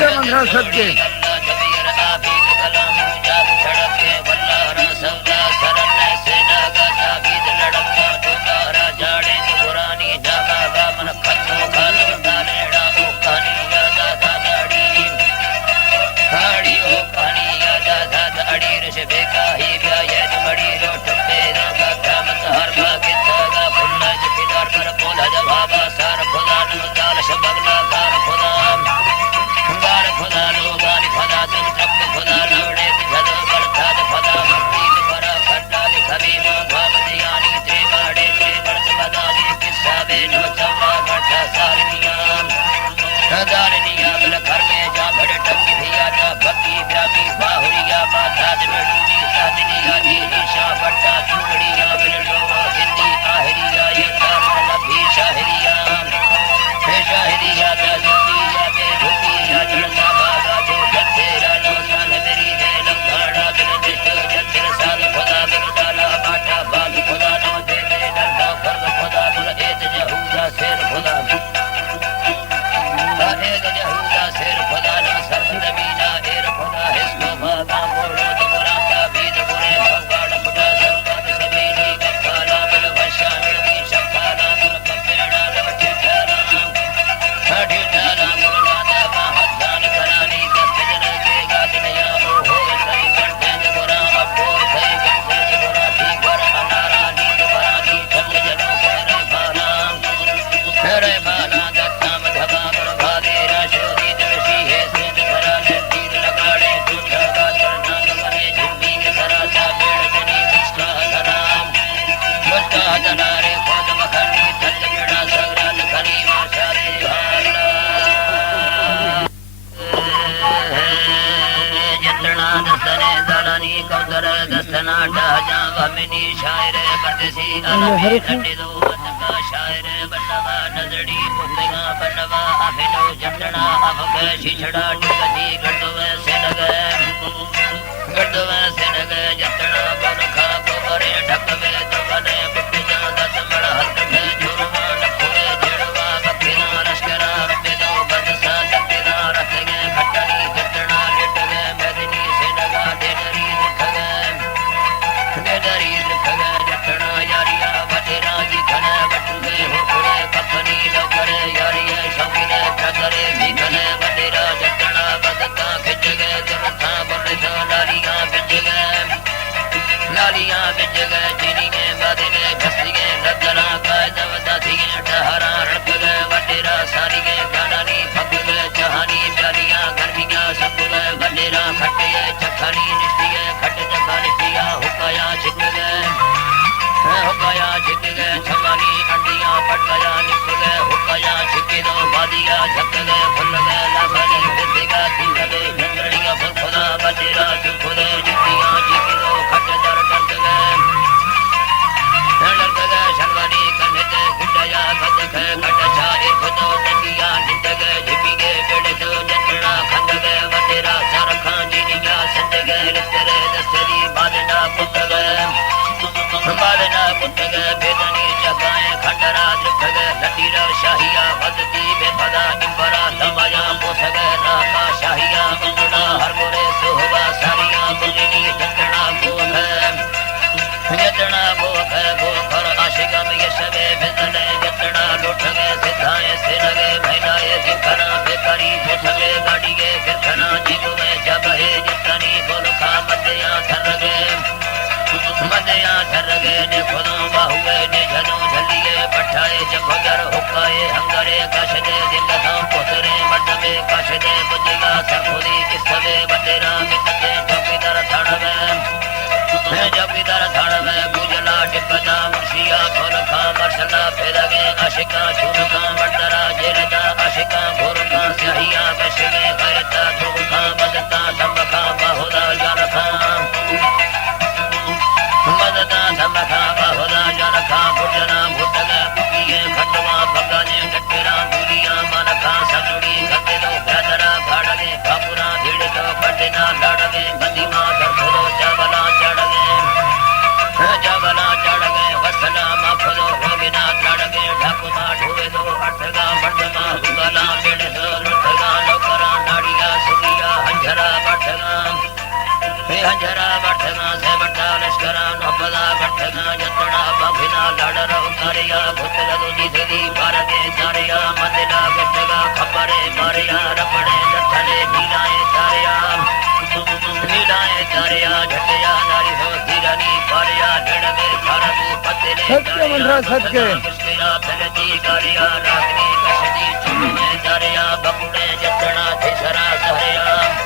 सच्चे मंत्रा सदके ढूंढे दो अर्थ का मर्द का हुआ ना मेरे दो लुट का नौकरा नाड़िया जारिया भुतला दी दी भारगे जारिया मंदला गटगा खबरे मारिया रपड़े लथले नीलाए तारिया नीलाए तारिया झटिया नारी हो धीरानी पारिया ढड़वे भारगु पतले सत्य मंत्रा सत्य मुश्किला फलती कारिया रागनी कशदी चुमे जारिया बकुड़े जटना थिसरा सहरिया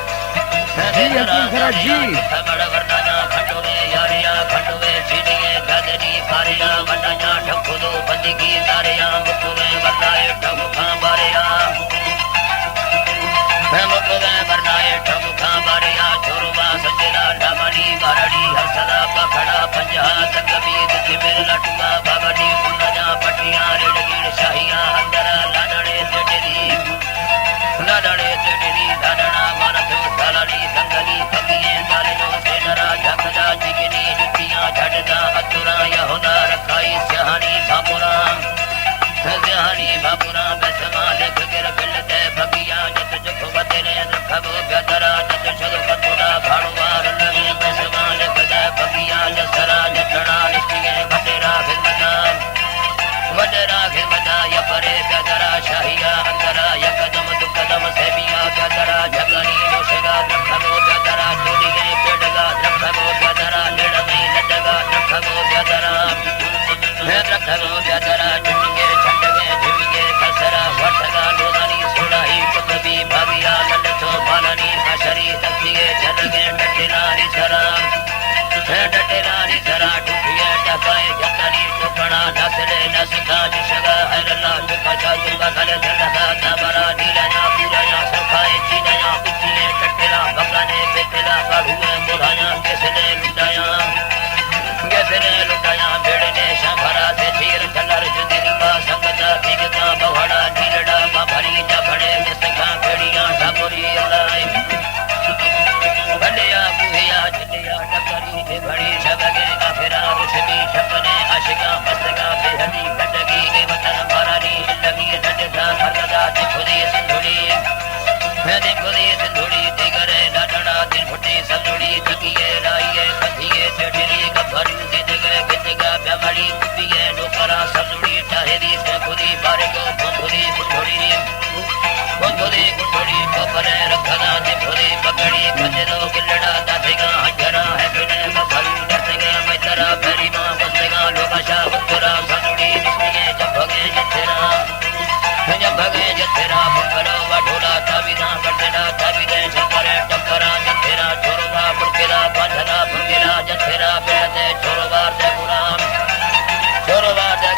जी खबड़ वरदाना खंडवे यारिया खंडवे सीढ़िए गदरी पारिया वटाया ढकुदो बंदगी तारिया मुकुवे वरदाए ढकुखा बारिया मुकुवे वरदाए ढकुखा बारिया छोरुवा संजला ढामणी बारड़ी हसदा पखड़ा पंजा संगमी दुखिमेर लटुआ बागड़ी कुंडजा पटिया रेडगीर शाहिया अंदरा लाडड़े सेटेली दादना मानसो सालानी संगली कगिए गालिनो सेनरा झकदा जिगनी जुतियां झड़दा अतुरा यहुना रखाई सहानी बापुरा बसमा लेख गिर बिलते भगिया जत जुख बदले रखबो गदरा जत शग पतुड़ा भाड़वार लगे बसमा लेख दे भगिया जसरा जटड़ा निष्ठिए बटेरा खिदमता य परे गदरा शाहिया अंदरा यकदम दुकदम सेबिया गदरा झगनी लोशगा रखबो गदरा चोलिए पेड़गा रखबो गदरा लेड़मे लटगा रखबो गदरा रखबो गदरा चुनिए छंडगे झुमिए कसरा वटगा लोदानी सोड़ाई पगबी भाविया ललथो बालनी हशरी तकिए चलगे डटिनारी सरा टुकिए टकाए जतनी टुकड़ा नसले नसका जिशगा हरला दुखा जुगा खले धनहा तबरा नीलना पूरया सखाए चीनया उचिए टटेला भगने बेतेला काढ़ुए मोढ़ाया कैसने लुटाया बेड़ने शंभरा से चीर खलर जुदिरिका संगता दिगता बवड़ा नीलड़ा भरी जबड़े मिसका फेड़िया ठाकुरी अलाई बलिया बुहिया जलिया टकरी के घड़ी शबगे काफिरा रुशबी छपने आशिका मस्तगा बेहदी कटगी के वतन भरानी लगी डटता खरदा दिखुदी सिंधुड़ी दिगरे लाडड़ा दिल फुटी संजुड़ी तकिए राइए कथिए चढ़ी गभरी दिदगे गिदगा बेमड़ी पिए नोकरा संजुड़ी टाहेरी से खुदी बारे को बुंधुरी गुंधुरी कोपरे रखना दिखुदी पकड़ी खजरो गिलड़ा दादेगा हंजरा है बिने भरी डरतेगा मैतरा फेरी मां बसगा लोकाशा बंदरा संजुड़ी निस्तिए जभगे जथेरा भंगलो वढोला ताविना गटना ताविदे शंकरे टकरा जथेरा छोरवा बुरकेला बांधना भंगिला जथेरा बेलते छोरवार दे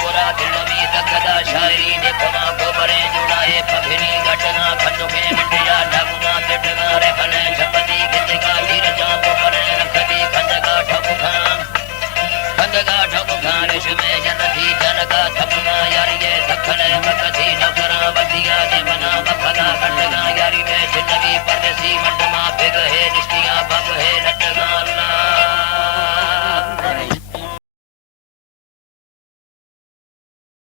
गुरा दिलमी तकदा शायरी देखमा गोबरे जुड़ाए पभिनी गटना खंडुके मिटिया ढागुना पेटगा रे खले छपदी गिदगा धीरजा गोबरे रखदी खंडगा ठमुखा रेशमे जनती जनका थपना यारिये थखले मकथी नौकरा बदिया देवना मखला खंडगा यारी में जिंदगी परदेसी मंडमा बिग है निष्ठिया बग है लटगा अल्लाह